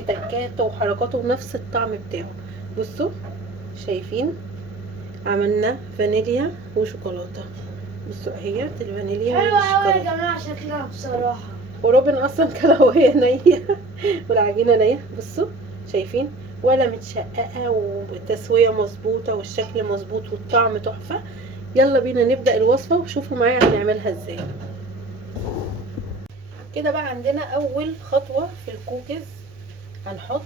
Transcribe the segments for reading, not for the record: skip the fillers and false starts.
تكاته وحركاته ونفس الطعم بتاعه. بصوا شايفين عملنا فانيليا وشوكولاته. بصوا اهيت الفانيليا حلوة أوي يا والشوكولاته. جماعة شكلها بصراحة. وروبن اصلا كلها وهي نيه والعجينه نيه. بصوا شايفين ولا متشققه والتسويه مظبوطه والشكل مظبوط والطعم تحفه. يلا بينا نبدا الوصفه وشوفوا معايا هنعملها ازاي. كده بقى عندنا اول خطوه في الكوكيز. هنحط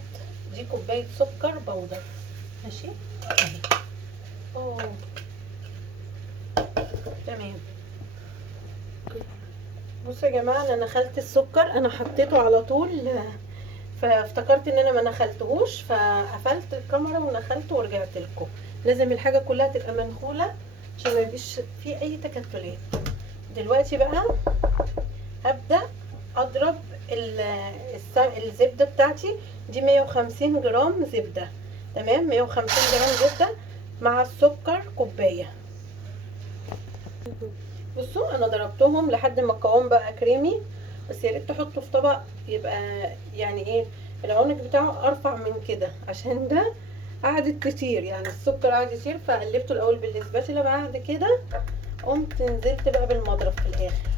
دي كوبايه سكر بودر. ماشي اهي. اوه تمام. بصوا يا جماعه انا نخلت السكر، انا حطيته على طول فافتكرت ان انا ما نخلتهوش فقفلت الكاميرا ونخلته ورجعت لكم. لازم الحاجه كلها تبقى منخوله عشان ما يبقاش في اي تكتلات. دلوقتي بقى هبدا اضرب الزبده بتاعتي. دي 150 جرام زبده. تمام 150 جرام زبده مع السكر كوبايه. بصوا انا ضربتهم لحد ما القوام بقى كريمي. بس يا ريت تحطوا في طبق يبقى يعني ايه العنق بتاعه ارفع من كده عشان ده قعدت كتير، يعني السكر قعد يطير. فقلبته الاول بالاسباتيلا، بعد كده قمت نزلت بقى بالمضرب في الاخر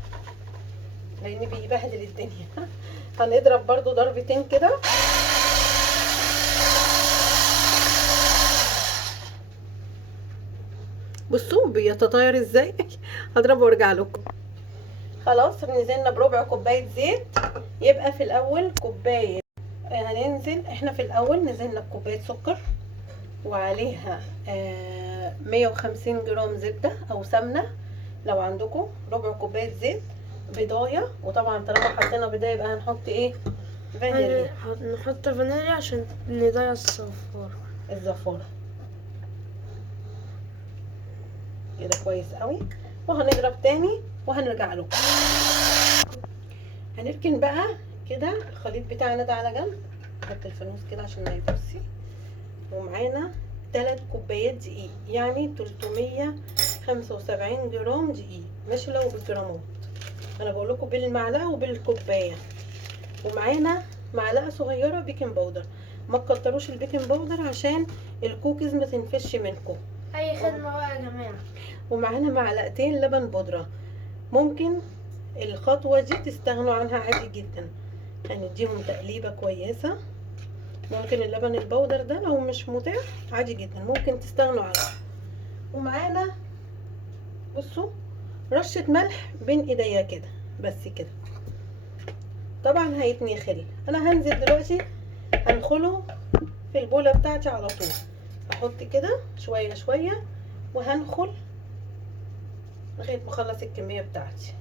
لان بيبهدل الدنيا هنضرب برضو ضربتين كده. بصوا بيتطاير ازاي هضربه وارجع لكم. خلاص نزلنا بربع كوبايه زيت. يبقى في الاول كوبايه هننزل احنا في الاول نزلنا بكوبايه سكر وعليها 150 جرام زبده او سمنه لو عندكم، ربع كوبايه زيت، بيضايه. وطبعا طالما حطينا بيضايه يبقى هنحط ايه؟ فانيليا. نحط فانيليا عشان نضيع الصفار. الزفاره كده كويس قوي. وهنضرب تاني وهنرجع له. هنركن بقى كده الخليط بتاعنا ده على جنب. نحط الفانوس كده عشان ما يبصي. ومعانا 3 كوبايات دقيق، يعني 375 جرام دقيق. ماشي لو بالجرامات، انا بقول لكم بالمعلقه وبالكوبايه. ومعانا معلقه صغيره بيكنج باودر. ما تكتروش البيكنج باودر عشان الكوكيز ما تنفش منكم. اي خدمة بقى يا جماعة. ومعانا معلقتين لبن بودره. ممكن الخطوه دي تستغنوا عنها عادي جدا. هنديهم تقليبه كويسه. ممكن اللبن البودر ده لو مش متاح عادي جدا ممكن تستغنوا عنه. ومعانا بصوا رشة ملح بين ايديا كده بس كده. طبعا هيتنخل. انا هنزل دلوقتي هنخله في البولة بتاعتي على طول. احط كده شوية شوية وهنخل لغاية ما اخلص الكمية بتاعتي.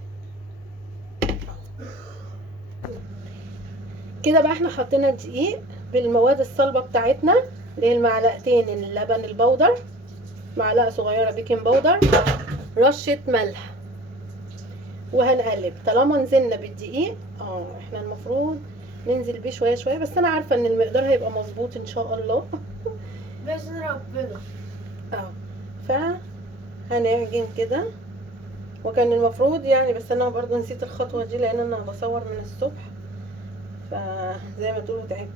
كده بقى احنا حطينا الدقيق بالمواد الصلبة بتاعتنا اللي هي المعلقتين اللبن البودر، معلقة صغيرة بيكنج باودر، رشة ملح. وهنقلب. طالما نزلنا بالدقيق احنا المفروض ننزل بيه شوية شوية، بس انا عارفة ان المقدار هيبقى مظبوط ان شاء الله بإذن ربنا. اه فهنعجن كده. وكان المفروض يعني بس انا برضو نسيت الخطوة دي لان انا بصور من الصبح، فزي ما تقولوا تعبت.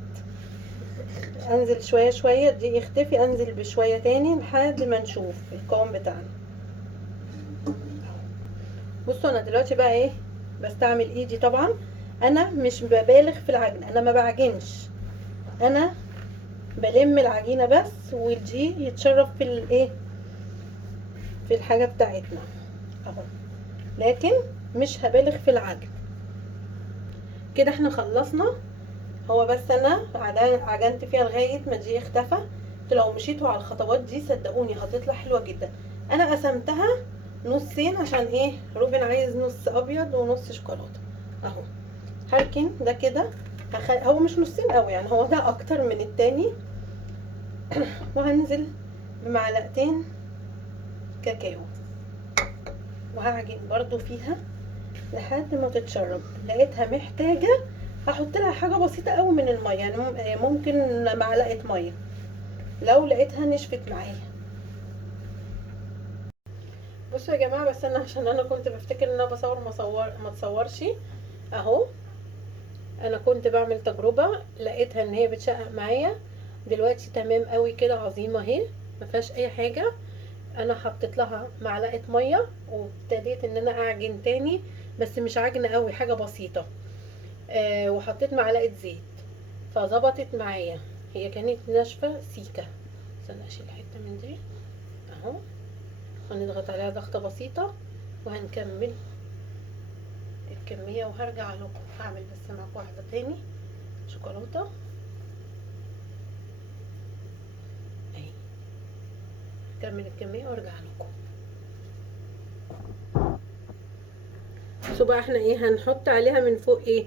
انزل شوية شوية الدقيق يختفي، انزل بشوية تاني لحد ما نشوف القوام بتاعنا. بصوا انا دلوقتي بقى ايه بستعمل ايدي. طبعا انا مش ببالغ في العجن، انا ما بعجنش، انا بلم العجينه بس والدقيق يتشرب في الايه في الحاجه بتاعتنا اهو. لكن مش هبالغ في العجن. كده احنا خلصنا. هو بس انا عجنت فيها لغايه ما الدقيق اختفى. لو مشيتوا على الخطوات دي صدقوني هتطلع حلوه جدا. انا قسمتها نصين عشان ايه روبن عايز نص ابيض ونص شوكولاته اهو. هركن ده كده. هو مش نصين قوي يعني، هو ده اكتر من التاني. وهنزل بمعلقتين كاكاو وهعجن برضو فيها لحد ما تتشرب. لقيتها محتاجة هحط لها حاجة بسيطة قوي من المية، يعني ممكن معلقة مية لو لقيتها نشفت معايا. بصوا يا جماعة بس انا عشان انا كنت بفتكر ان انا بصور ما تصورش اهو. انا كنت بعمل تجربة لقيتها ان هي بتشقق معايا. دلوقتي تمام قوي كده، عظيمة اهي، ما فيهاش اي حاجة. انا حطيت لها معلقة مية وابتديت ان انا اعجن تاني، بس مش عجنة قوي، حاجة بسيطة. وحطيت معلقة زيت فظبطت معايا. هي كانت ناشفة سيكة. استنى اشيل حتة من دي اهو. هنضغط عليها ضغطة بسيطة وهنكمل الكمية وهرجع لكم. هعمل بس معاكم واحدة تاني شوكولاتة اهي. هكمل الكمية وارجع لكم. بصوا بقى احنا ايه هنحط عليها من فوق ايه.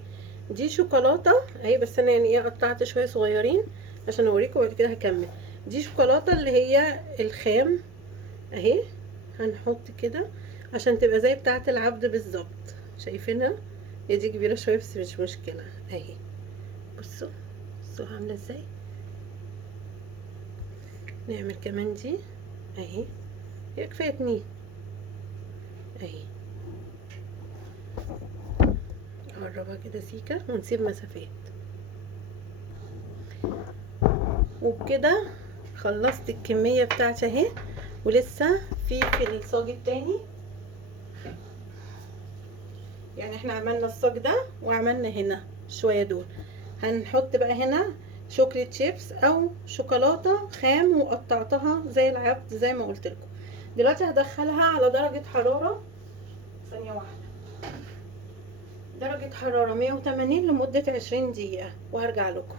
دي شوكولاتة اهي، بس انا يعني ايه قطعت شوية صغيرين عشان اوريكم، وبعد كده هكمل. دي شوكولاتة اللي هي الخام اهي. هنحط كده عشان تبقى زي بتاعة العبد بالظبط. شايفينها؟ هي دي كبيرة شوية بس مش مشكلة اهي. بصوا بصوا عاملة ازاي. نعمل كمان دي اهي. هي كفاية اتنين اهي. نقربها كده سيكة ونسيب مسافات. وبكده خلصت الكمية بتاعتي اهي. ولسه في الصاج التاني. يعني احنا عملنا الصاج ده وعملنا هنا شوية دول. هنحط بقى هنا شوكليت شيبس او شوكولاتة خام وقطعتها زي العبد زي ما قلت لكم. دلوقتي هدخلها على درجة حرارة، ثانية واحدة، درجة حرارة 180 لمدة 20 دقيقة وهرجع لكم.